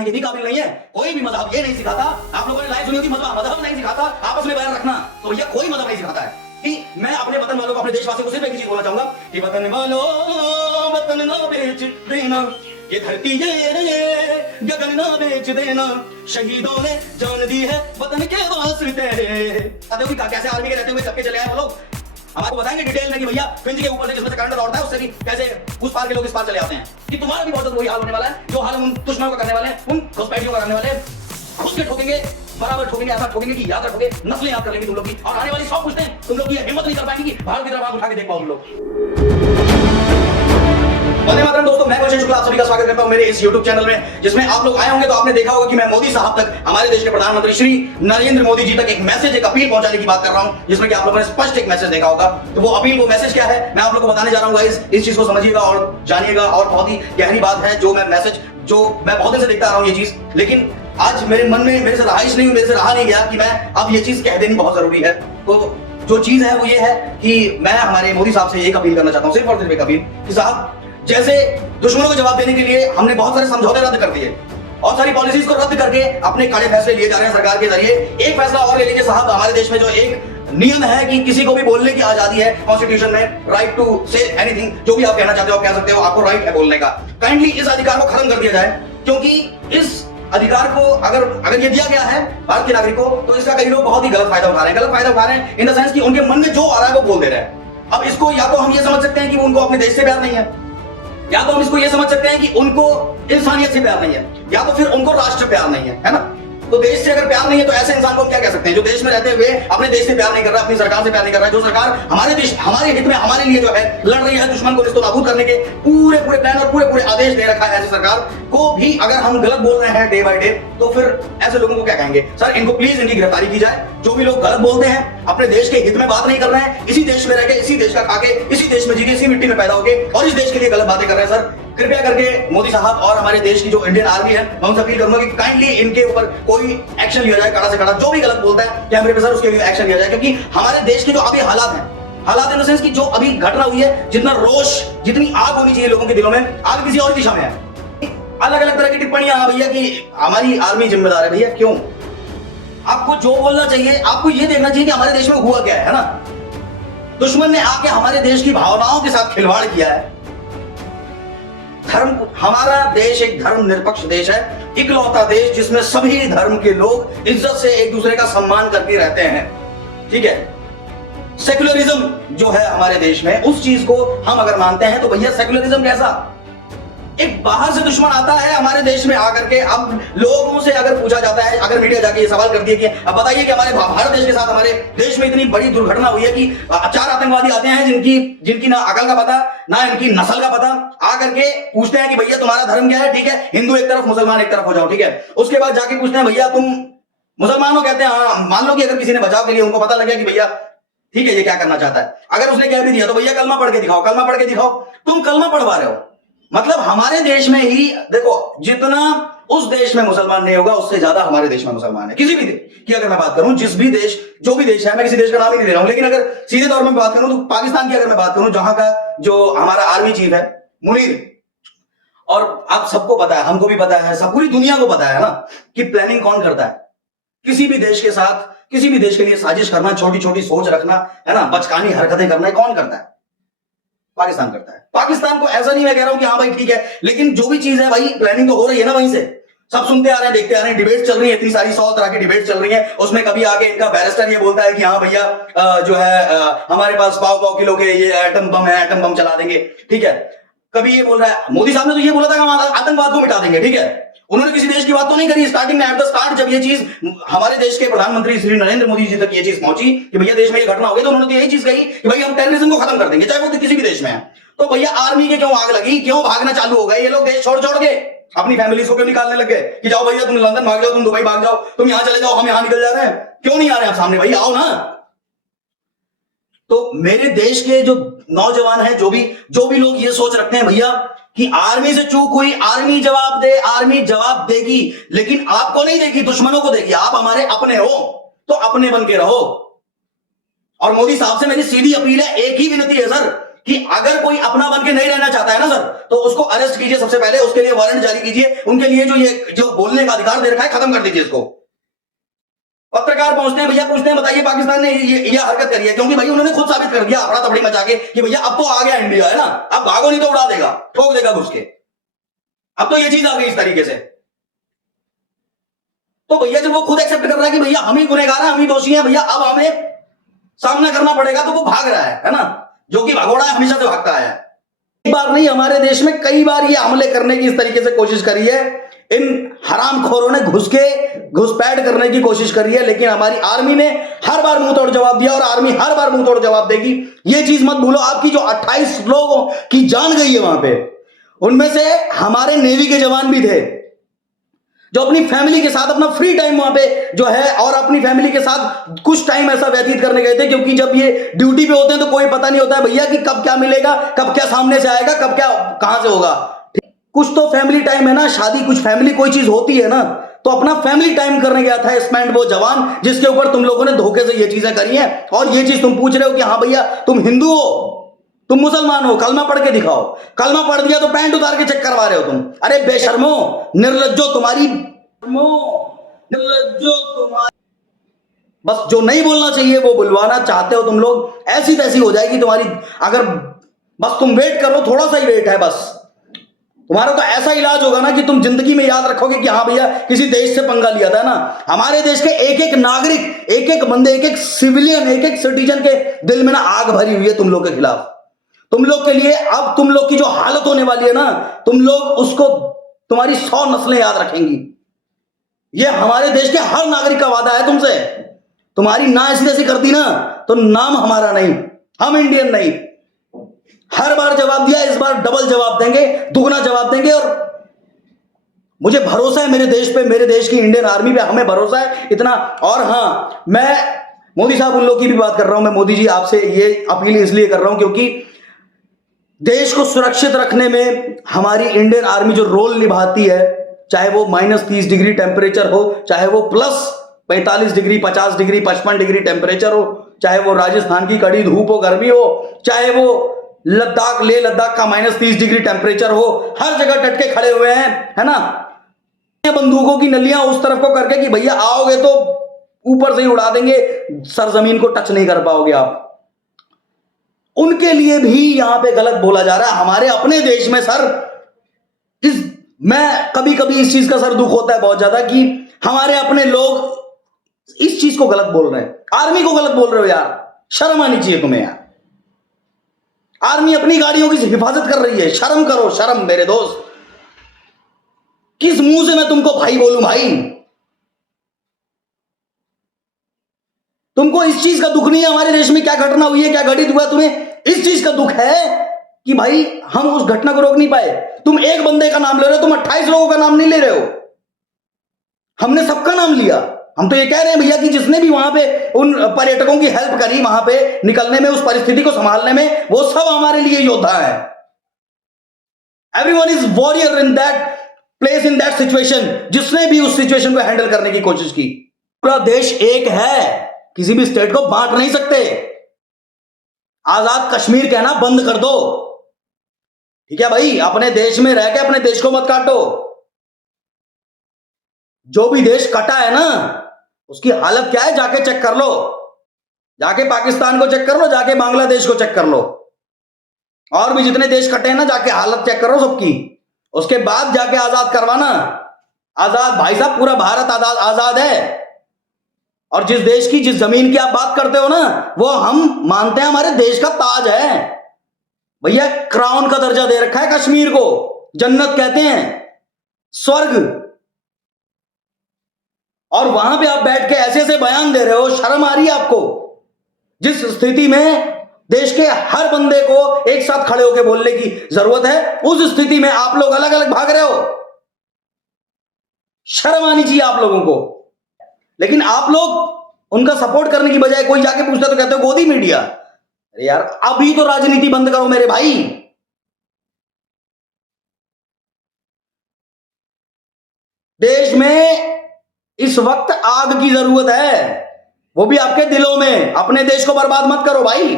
के भी काबिल नहीं है। कोई भी मजहब ये नहीं सिखाता, आप लोगों ने लाइव सुनी होगी, मजहब नहीं सिखाता आपस में बैर रखना। तो भैया कोई मजहब नहीं सिखाता है कि मैं अपने वतन वालों को, अपने देशवासियों को सिर्फ एक चीज बोलना चाहूंगा कि वतन वालों वतन ना बेच देना, ये धरती ये गगन ना बेच देना, शहीदों ने जान दी है वतन के वास्ते। कैसे आर्मी के रहते हुए सबके चले आए वो लोग, हम आपको बताएंगे डिटेल में कि भैया फिंज के ऊपर से जिसमें से करंट दौड़ता है उससे भी कैसे उस पार के लोग इस पार चले आते हैं। कि तुम्हारा भी बहुत वही हाल होने वाला है जो हाल उन दुश्मनों का करने वाले हैं, उन घुसपैठियों का करने वाले हैं। घुस के ठोकेंगे, बराबर ठोकेंगे, ऐसा ठोकेंगे कि याद रखोगे, नस्लें याद कर लेंगे तुम लोग की। और आने वाली 100 पूछते हैं तुम लोग की हिम्मत नहीं कर पाएंगे कि भारत की तरफ आंख उठा के देख पाओ तुम लोग। वंदे मातरम दोस्तों, मैं कौशल शुक्ला आप सभी का स्वागत करता हूं मेरे इस YouTube चैनल में, जिसमें आप लोग आए होंगे तो आपने देखा होगा कि मैं मोदी साहब तक, हमारे देश के प्रधानमंत्री श्री नरेंद्र मोदी जी तक एक मैसेज, एक अपील पहुंचाने की बात कर रहा हूं, जिसमें कि आप लोगों ने स्पष्ट एक मैसेज देखा होगा। तो वो अपील, वो मैसेज क्या है, मैं आप लोगों को बताने जा रहा हूं गाइस। इस चीज को समझिएगा और जानिएगा। और बहुत ही गहरी बात है जो मैं मैसेज, जो मैं बहुत दिन से देखता आ रहा हूं ये चीज, लेकिन आज मेरे मन में मेरे से रहाइश नहीं, मेरे से रहा नहीं गया कि मैं अब ये चीज कह देनी बहुत जरूरी है। तो जो चीज है वो ये है कि मैं हमारे मोदी साहब से एक अपील करना चाहता हूं, सिर्फ और सिर्फ एक अपील कि साहब, जैसे दुश्मनों को जवाब देने के लिए हमने बहुत सारे समझौते रद्द कर दिए और सारी पॉलिसीज को रद्द करके अपने कड़े फैसले लिए जा रहे हैं सरकार के जरिए, एक फैसला और ले लीजिए साहब। हमारे देश में जो एक नियम है कि किसी को भी बोलने की आजादी है कॉन्स्टिट्यूशन में, राइट टू से एनीथिंग, जो भी आप कहना चाहते हो आप कह सकते हो, आपको राइट है बोलने का। काइंडली इस अधिकार को खत्म कर दिया जाए, क्योंकि इस अधिकार को अगर ये दिया गया है भारत के नागरिक को, तो इसका कई लोग बहुत ही गलत फायदा उठा रहे हैं। गलत फायदा उठा रहे हैं इन द सेंस कि उनके मन में जो आ रहा है वो बोल दे रहे हैं। अब इसको या तो हम ये समझ सकते हैं कि उनको अपने देश से प्यार नहीं है, या तो हम इसको ये समझ सकते हैं कि उनको इंसानियत से प्यार नहीं है, या तो फिर उनको राष्ट्र प्यार नहीं है ना। तो देश से अगर प्यार नहीं है तो ऐसे इंसान को हम क्या कह सकते हैं जो देश में रहते हुए अपने देश से प्यार नहीं कर रहा, अपनी सरकार से प्यार नहीं कर रहा है, जो सरकार हमारे देश, हमारे हित में, हमारे लिए जो है लड़ रही है, दुश्मन को नाबूद करने के पूरे प्लान और पूरे आदेश दे रखा है ऐसी सरकार को भी अगर हम गलत बोल रहे हैं डे बाय डे, तो फिर ऐसे लोगों को क्या कहेंगे? सर, इनको प्लीज इनकी गिरफ्तारी की जाए। जो भी लोग गलत बोलते हैं, अपने देश के हित में बात नहीं कर रहे हैं, इसी देश में रह के, इसी देश का खा के, इसी देश में जी के, इसी मिट्टी में पैदा होके और इस देश के लिए गलत बातें कर रहे हैं, सर कृपया करके मोदी साहब और हमारे देश की जो इंडियन आर्मी है, मैं उनसे अपील करूंगा कि काइंडली इनके ऊपर कोई एक्शन लिया जाए, कड़ा से कड़ा। जो भी गलत बोलता है कैमरे पे सर उसके लिए एक्शन लिया जाए, क्योंकि हमारे देश के जो अभी हालात हैं, हालात इन द सेंस की जो अभी घटना हुई है, जितना रोष, जितनी आग होनी चाहिए लोगों के दिलों में, आग किसी और दिशा में है। अलग अलग तरह की टिप्पणियां भैया कि हमारी आर्मी जिम्मेदार है। भैया क्यों? आपको जो बोलना चाहिए, आपको ये देखना चाहिए कि हमारे देश में हुआ क्या है ना। दुश्मन ने आके हमारे देश की भावनाओं के साथ खिलवाड़ किया है। धर्म, हमारा देश एक धर्म निरपेक्ष देश है, इकलौता देश जिसमें सभी धर्म के लोग इज्जत से एक दूसरे का सम्मान करके रहते हैं, ठीक है। सेक्युलरिज्म जो है हमारे देश में, उस चीज को हम अगर मानते हैं तो भैया सेक्युलरिज्म कैसा? एक बाहर से दुश्मन आता है हमारे देश में आकर के, अब लोगों से अगर पूछा जाता है, अगर मीडिया जाके ये सवाल कर दिया कि अब बताइए कि हमारे भारत देश के साथ, हमारे देश में इतनी बड़ी दुर्घटना हुई है कि 4 आतंकवादी आते हैं जिनकी ना अकल का पता, ना इनकी नस्ल का पता, आकर के पूछते हैं कि भैया तुम्हारा धर्म क्या है? ठीक है, हिंदू एक तरफ, मुसलमान एक तरफ हो जाओ, ठीक है। उसके बाद जाके पूछते हैं भैया तुम मुसलमान हो? कहते हैं हाँ। मान लो कि अगर किसी ने बचाव के लिए उनको पता लग गया कि भैया ठीक है ये क्या करना चाहता है, अगर उसने कह भी दिया तो भैया कलमा पढ़ के दिखाओ, कलमा पढ़ के दिखाओ। तुम कलमा पढ़वा रहे हो, मतलब हमारे देश में ही देखो, जितना उस देश में मुसलमान नहीं होगा उससे ज्यादा हमारे देश में मुसलमान है। किसी भी देश की अगर मैं बात करूं, जिस भी देश, जो भी देश है, मैं किसी देश का नाम ही नहीं ले रहा हूं, लेकिन अगर सीधे तौर में बात करूं तो पाकिस्तान की अगर मैं बात करूं, जहां का जो हमारा आर्मी चीफ है मुनीर, और आप सबको पता है, हमको भी पता है, सब पूरी दुनिया को पता है ना कि प्लानिंग कौन करता है किसी भी देश के साथ, किसी भी देश के लिए साजिश करना, छोटी छोटी सोच रखना, है ना, बचकानी हरकतें करना, कौन करता है? पाकिस्तान करता है। पाकिस्तान को ऐसा नहीं मैं कह रहा हूं कि हाँ भाई ठीक है, लेकिन जो भी चीज है भाई, प्लानिंग तो हो रही है ना वहीं से। सब सुनते आ रहे हैं, देखते आ रहे हैं, डिबेट चल रही है, इतनी सारी 100 तरह की डिबेट चल रही है। उसमें कभी आके इनका बैरिस्टर ये बोलता है कि हाँ भैया जो है हमारे पास पाव किलो के ये एटम बम है, एटम बम चला देंगे, ठीक है। कभी ये बोल रहा है, मोदी साहब ने तो ये बोला था कि हम आतंकवाद को मिटा देंगे, ठीक है। उन्होंने किसी देश की बात तो नहीं करी स्टार्टिंग में, एट द स्टार्ट, जब ये चीज हमारे देश के प्रधानमंत्री श्री नरेंद्र मोदी जी तक ये चीज पहुंची कि भैया देश में ये घटना हो गई, तो उन्होंने तो यही चीज कही कि भाई हम टेररिज्म को खत्म कर देंगे, चाहे वो किसी भी देश में है। तो भैया आर्मी के क्यों आग लगी, क्यों भागना चालू हो गए ये लोग देश छोड़ छोड़ के? अपनी फैमिली को क्यों निकालने लग गए कि जाओ भैया तुम लंदन भाग जाओ, तुम दुबई भाग जाओ, तुम यहां चले जाओ, हम यहां निकल जा रहे हैं? क्यों नहीं आ रहे आप सामने? भैया आओ ना। तो मेरे देश के जो नौजवान हैं, जो भी लोग ये सोच रखते हैं भैया कि आर्मी से चूक हुई, आर्मी जवाब दे, आर्मी जवाब देगी, लेकिन आपको नहीं देगी, दुश्मनों को देगी। आप हमारे अपने हो तो अपने बन के रहो। और मोदी साहब से मेरी सीधी अपील है, एक ही विनती है सर, कि अगर कोई अपना बन के नहीं रहना चाहता है ना सर, तो उसको अरेस्ट कीजिए सबसे पहले, उसके लिए वारंट जारी कीजिए, उनके लिए जो बोलने का अधिकार दे रखा है खत्म कर दीजिए इसको। पत्रकार पहुंचते हैं, भैया पूछते हैं बताइए पाकिस्तान ने ये हरकत करी है, क्योंकि भाई उन्होंने खुद साबित कर दिया अपना तबड़ी मचा के कि भैया अब तो आ गया इंडिया, है ना, अब भागो नहीं तो उड़ा देगा, ठोक देगा घुस के। अब तो ये चीज आ गई इस तरीके से। तो भैया जब वो खुद एक्सेप्ट कर रहा है कि भैया हम ही गुनहगार हैं, हम ही दोषी हैं, भैया अब हमें सामना करना पड़ेगा, तो वो भाग रहा है ना, जो कि भगोड़ा है, हमेशा से भागता है। एक बार नहीं, हमारे देश में कई बार ये हमले करने की इस तरीके से कोशिश करी है, इन हरामखोरों ने घुसपैठ करने की कोशिश करी है, लेकिन हमारी आर्मी ने हर बार मुंह तोड़ जवाब दिया और आर्मी हर बार मुंह तोड़ जवाब देगी। ये चीज मत भूलो, आपकी जो 28 लोगों की जान गई है वहां पे, उनमें से हमारे नेवी के जवान भी थे जो अपनी फैमिली के साथ अपना फ्री टाइम वहां पे जो है और अपनी फैमिली के साथ कुछ टाइम ऐसा व्यतीत करने गए थे, क्योंकि जब ये ड्यूटी पे होते हैं तो कोई पता नहीं होता है भैया कि कब क्या मिलेगा, कब क्या सामने से आएगा, कब क्या कहां से होगा। कुछ तो फैमिली टाइम है ना, शादी कुछ फैमिली कोई चीज होती है ना, तो अपना फैमिली टाइम करने गया था स्पेंड वो जवान, जिसके ऊपर तुम लोगों ने धोखे से ये चीजें करी हैं। और ये चीज तुम पूछ रहे हो कि हाँ भैया तुम हिंदू हो, तुम मुसलमान हो, कलमा पढ़ के दिखाओ। कलमा पढ़ दिया तो पैंट उतार के चेक करवा रहे हो तुम। अरे बेशर्मो, निर्लज्जो तुम्हारी, निर्लज्जो तुम्हारी। बस जो नहीं बोलना चाहिए वो बुलवाना चाहते हो तुम लोग, ऐसी तैसी हो जाएगी तुम्हारी। अगर बस तुम वेट करो, थोड़ा सा ही वेट है बस, तुम्हारा तो ऐसा इलाज होगा ना कि तुम जिंदगी में याद रखोगे कि हाँ भैया किसी देश से पंगा लिया था ना। हमारे देश के एक एक नागरिक, एक एक बंदे, एक एक सिविलियन, एक एक सिटीजन के दिल में ना आग भरी हुई है तुम लोग के खिलाफ। तुम लोग के लिए अब तुम लोग की जो हालत होने वाली है ना, तुम लोग उसको, तुम्हारी 100 नस्लें याद रखेंगी। ये हमारे देश के हर नागरिक का वादा है तुमसे। तुम्हारी ना ऐसी तैसी कर दी ना तो नाम हमारा नहीं, हम इंडियन नहीं। हर बार जवाब दिया, इस बार डबल जवाब देंगे, दुगना जवाब देंगे। और मुझे भरोसा है मेरे देश पे, मेरे देश की इंडियन आर्मी पे हमें भरोसा है इतना। और हाँ, मैं मोदी साहब उन लोग की भी बात कर रहा हूं। मैं मोदी जी आपसे ये अपील इसलिए कर रहा हूं क्योंकि देश को सुरक्षित रखने में हमारी इंडियन आर्मी जो रोल निभाती है, चाहे वो -30 डिग्री टेम्परेचर हो, चाहे वो +45 डिग्री, 50 डिग्री, 55 डिग्री टेम्परेचर हो, चाहे वो राजस्थान की कड़ी धूप हो, गर्मी हो, चाहे वो लद्दाख, लेह लद्दाख का -30 डिग्री टेम्परेचर हो, हर जगह डट के खड़े हुए हैं, है ना। बंदूकों की नलियां उस तरफ को करके कि भैया आओगे तो ऊपर से ही उड़ा देंगे, सरजमीन को टच नहीं कर पाओगे आप। उनके लिए भी यहां पे गलत बोला जा रहा है। हमारे अपने देश में सर, मैं कभी कभी इस चीज का सर दुख होता है बहुत ज्यादा कि हमारे अपने लोग इस चीज को गलत बोल रहे हैं, आर्मी को गलत बोल रहे हो यार। शर्म आनी चाहिए तुम्हें यार। आर्मी अपनी गाड़ियों की हिफाजत कर रही है, शर्म करो, शर्म मेरे दोस्त। किस मुंह से मैं तुमको भाई बोलूं भाई? तुमको इस चीज का दुख नहीं है हमारे देश में क्या घटना हुई है, क्या घटित हुआ, तुम्हें इस चीज का दुख है कि भाई हम उस घटना को रोक नहीं पाए। तुम एक बंदे का नाम ले रहे हो, तुम 28 लोगों का नाम नहीं ले रहे हो। हमने सबका नाम लिया। हम तो ये कह रहे हैं भैया कि जिसने भी वहां पे उन पर्यटकों की हेल्प करी वहां पे निकलने में, उस परिस्थिति को संभालने में, वो सब हमारे लिए योद्धा है। Everyone is warrior in that place, in that situation. जिसने भी उस सिचुएशन को हैंडल करने की कोशिश की। पूरा देश एक है, किसी भी स्टेट को बांट नहीं सकते। आजाद कश्मीर कहना बंद कर दो, ठीक है भाई। अपने देश में रह के अपने देश को मत काटो। जो भी देश कटा है ना, उसकी हालत क्या है जाके चेक कर लो। जाके पाकिस्तान को चेक कर लो, जाके बांग्लादेश को चेक कर लो, और भी जितने देश कटे हैं ना, जाके हालत चेक करो सबकी। उसके बाद जाके आजाद करवाना। आजाद भाई साहब, पूरा भारत आजाद है। और जिस देश की, जिस जमीन की आप बात करते हो ना, वो हम मानते हैं हमारे देश का ताज है भैया। क्राउन का दर्जा दे रखा है कश्मीर को, जन्नत कहते हैं, स्वर्ग। और वहां पे आप बैठ के ऐसे ऐसे बयान दे रहे हो, शर्म आ रही है आपको? जिस स्थिति में देश के हर बंदे को एक साथ खड़े होकर बोलने की जरूरत है, उस स्थिति में आप लोग अलग अलग भाग रहे हो। शर्म आनी चाहिए आप लोगों को। लेकिन आप लोग उनका सपोर्ट करने की बजाय कोई जाके पूछता तो कहते हो गोदी मीडिया। अरे यार, अभी तो राजनीति बंद करो मेरे भाई। देश में इस वक्त आग की जरूरत है, वो भी आपके दिलों में। अपने देश को बर्बाद मत करो भाई।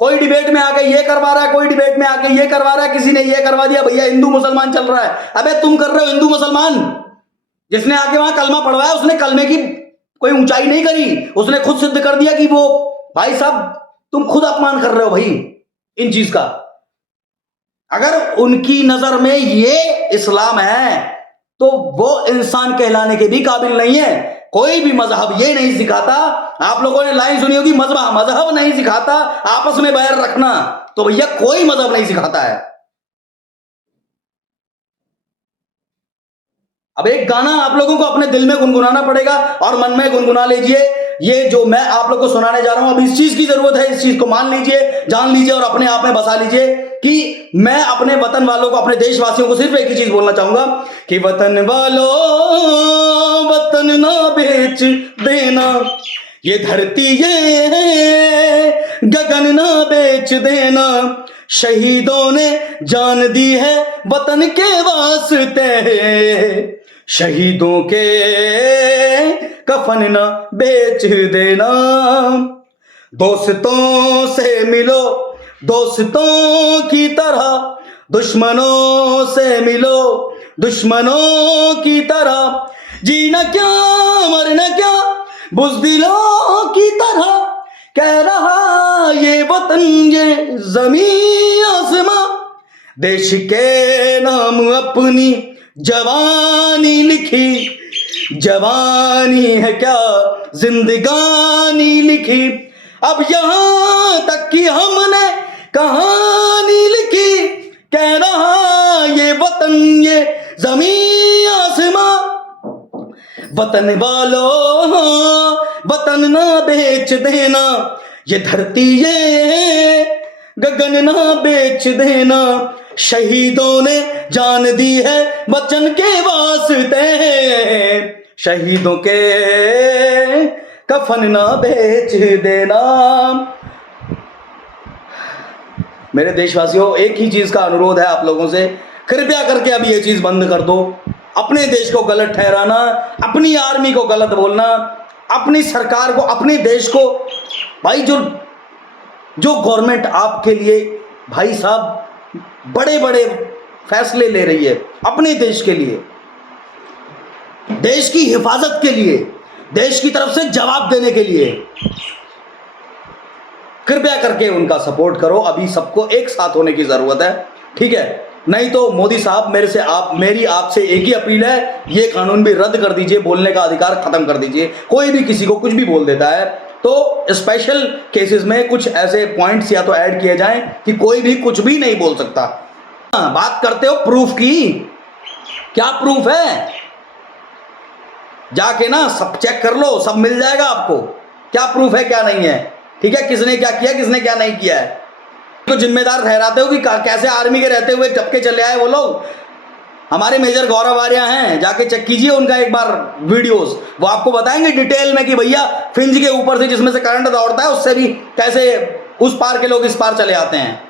कोई डिबेट में आके ये करवा रहा है, कोई डिबेट में आके ये करवा रहा है, किसी ने ये करवा दिया, भैया हिंदू मुसलमान चल रहा है। अबे तुम कर रहे हो हिंदू मुसलमान। जिसने आके वहां कलमा पढ़वाया उसने कलमे की कोई ऊंचाई नहीं करी, उसने खुद सिद्ध कर दिया कि वो, भाई साहब तुम खुद अपमान कर रहे हो भाई इन चीज का। अगर उनकी नजर में ये इस्लाम है तो वो इंसान कहलाने के भी काबिल नहीं है। कोई भी मजहब ये नहीं सिखाता, आप लोगों ने लाइन सुनी होगी, मजहब नहीं सिखाता आपस में बैर रखना, तो भैया कोई मजहब नहीं सिखाता है। अब एक गाना आप लोगों को अपने दिल में गुनगुनाना पड़ेगा और मन में गुनगुना लीजिए। ये जो मैं आप लोगों को सुनाने जा रहा हूं, अब इस चीज की जरूरत है, इस चीज को मान लीजिए, जान लीजिए और अपने आप में बसा लीजिए कि मैं अपने वतन वालों को, अपने देशवासियों को सिर्फ एक ही चीज बोलना चाहूंगा कि वतन वालों, वतन ना बेच देना, ये धरती ये गगन ना बेच देना, शहीदों ने जान दी है वतन के वास्ते, शहीदों के कफन न बेच देना। दोस्तों से मिलो दोस्तों की तरह, दुश्मनों से मिलो दुश्मनों की तरह, जीना क्या मरना क्या बुज़दिलों की तरह, कह रहा ये वतन ये ज़मीं आसमां, देश के नाम अपनी जवानी लिखी, जवानी है क्या जिंदगानी लिखी, अब यहां तक कि हमने कहानी लिखी, कह रहा ये वतन ये ज़मीं आसमां, वतन वालों वतन ना बेच देना, ये धरती ये गगन ना बेच देना, शहीदों ने जान दी है वचन के वास्ते, शहीदों के कफन ना बेच देना। मेरे देशवासियों, एक ही चीज का अनुरोध है आप लोगों से, कृपया करके अब ये चीज बंद कर दो। अपने देश को गलत ठहराना, अपनी आर्मी को गलत बोलना, अपनी सरकार को, अपने देश को, भाई जो गवर्नमेंट आपके लिए भाई साहब बड़े बड़े फैसले ले रही है अपने देश के लिए, देश की हिफाजत के लिए, देश की तरफ से जवाब देने के लिए, कृपया करके उनका सपोर्ट करो। अभी सबको एक साथ होने की जरूरत है, ठीक है? नहीं तो मोदी साहब मेरी आपसे एक ही अपील है, ये कानून भी रद्द कर दीजिए, बोलने का अधिकार खत्म कर दीजिए। कोई भी किसी को कुछ भी बोल देता है तो स्पेशल केसेस में कुछ ऐसे पॉइंट्स या तो ऐड किए जाएं कि कोई भी कुछ भी नहीं बोल सकता। बात करते हो प्रूफ की, क्या प्रूफ है? जाके ना सब चेक कर लो, सब मिल जाएगा आपको, क्या प्रूफ है क्या नहीं है, ठीक है? किसने क्या किया, किसने क्या नहीं किया है, तो जिम्मेदार ठहराते हो कि कैसे आर्मी के रहते हुए टपके चले आए वो लोग। हमारे मेजर गौरव आर्या हैं, जाके चेक कीजिए उनका एक बार वीडियोस, वो आपको बताएंगे डिटेल में कि भैया फिंज के ऊपर से जिसमें से करंट दौड़ता है उससे भी कैसे उस पार के लोग इस पार चले आते हैं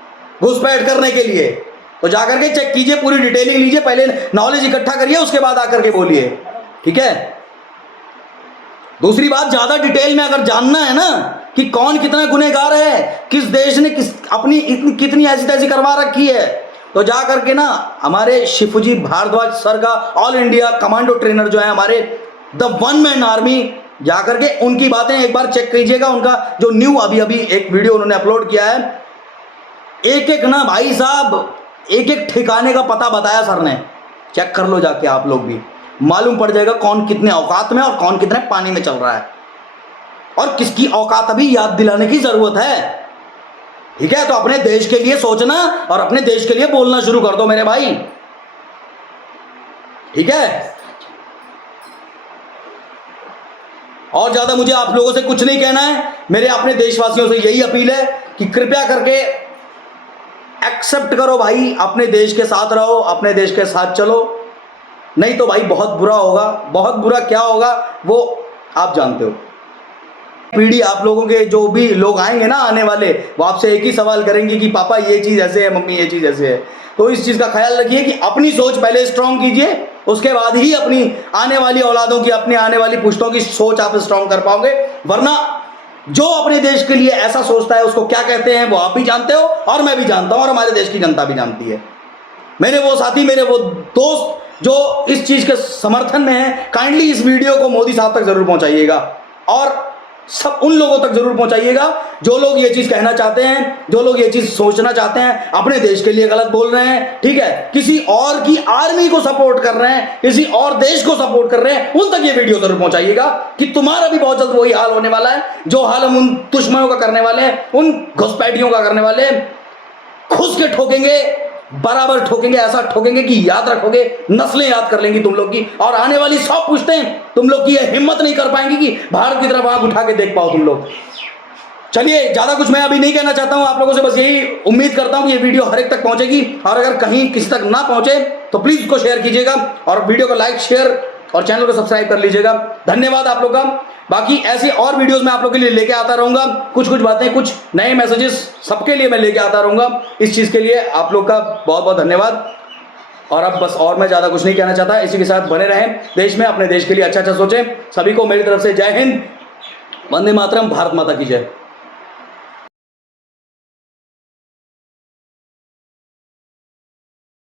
घुसपैठ करने के लिए। तो जाकर के चेक कीजिए, पूरी डिटेलिंग लीजिए, पहले नॉलेज इकट्ठा करिए, उसके बाद आकर के बोलिए, ठीक है? दूसरी बात, ज्यादा डिटेल में अगर जानना है ना कि कौन कितना गुनहगार है, किस देश ने अपनी कितनी ऐसी तैसी करवा रखी है, तो जा करके ना हमारे शिफूजी भारद्वाज सर का ऑल इंडिया कमांडो ट्रेनर जो है हमारे द वन मैन आर्मी, जाकर के उनकी बातें एक बार चेक कीजिएगा। उनका जो न्यू अभी एक वीडियो उन्होंने अपलोड किया है, एक एक ना भाई साहब एक एक ठिकाने का पता बताया सर ने, चेक कर लो जाके आप लोग भी, मालूम पड़ जाएगा कौन कितने औकात में और कौन कितने पानी में चल रहा है और किसकी औकात अभी याद दिलाने की जरूरत है, ठीक है? तो अपने देश के लिए सोचना और अपने देश के लिए बोलना शुरू कर दो मेरे भाई, ठीक है? और ज्यादा मुझे आप लोगों से कुछ नहीं कहना है, मेरे अपने देशवासियों से यही अपील है कि कृपया करके एक्सेप्ट करो भाई, अपने देश के साथ रहो, अपने देश के साथ चलो, नहीं तो भाई बहुत बुरा होगा। बहुत बुरा क्या होगा वो आप जानते हो। पीढ़ी आप लोगों के जो भी लोग आएंगे ना आने वाले, वो आपसे एक ही सवाल करेंगे कि पापा ये चीज़ ऐसे है, मम्मी ये चीज़ ऐसे है। तो इस चीज़ का ख्याल रखिए कि अपनी सोच पहले स्ट्रांग कीजिए, उसके बाद ही अपनी आने वाली औलादों की, अपनी आने वाली पुश्तों की सोच आप स्ट्रांग कर पाओगे। वरना जो अपने देश के लिए ऐसा सोचता है उसको क्या कहते हैं वो आप भी जानते हो और मैं भी जानता हूं और हमारे देश की जनता भी जानती है। मेरे वो साथी, मेरे वो दोस्त जो इस चीज के समर्थन में है, काइंडली इस वीडियो को मोदी साहब तक जरूर पहुंचाइएगा और सब उन लोगों तक जरूर पहुंचाइएगा जो लोग ये चीज कहना चाहते हैं, जो लोग ये चीज सोचना चाहते हैं, अपने देश के लिए गलत बोल रहे हैं, ठीक है, किसी और की आर्मी को सपोर्ट कर रहे हैं, किसी और देश को सपोर्ट कर रहे हैं, उन तक ये वीडियो जरूर पहुंचाइएगा कि तुम्हारा भी बहुत जल्द वही हाल होने वाला है जो हाल हम उन दुश्मनों का करने वाले हैं, उन घुसपैठियों का करने वाले हैं। खुश के ठोकेंगे, बराबर ठोकेंगे, ऐसा ठोकेंगे कि याद रखोगे, नस्लें याद कर लेंगी तुम लोग की, और आने वाली 100 पुश्तें तुम लोग की ये हिम्मत नहीं कर पाएंगी कि भारत की तरफ आंख उठा के देख पाओ तुम लोग। चलिए, ज्यादा कुछ मैं अभी नहीं कहना चाहता हूं, आप लोगों से बस यही उम्मीद करता हूं कि ये वीडियो हर एक तक पहुंचेगी, और अगर कहीं किसी तक ना पहुंचे तो प्लीज उसको शेयर कीजिएगा और वीडियो को लाइक, शेयर और चैनल को सब्सक्राइब कर लीजिएगा। धन्यवाद आप लोग का। बाकी ऐसे और वीडियोस मैं आप लोगों के लिए लेके आता रहूंगा, कुछ बातें, कुछ नए मैसेजेस सबके लिए मैं लेके आता रहूंगा। इस चीज के लिए आप लोग का बहुत बहुत धन्यवाद। और अब बस और मैं ज्यादा कुछ नहीं कहना चाहता, इसी के साथ बने रहें देश में, अपने देश के लिए अच्छा अच्छा सोचें। सभी को मेरी तरफ से जय हिंद, वंदे मातरम, भारत माता की जय।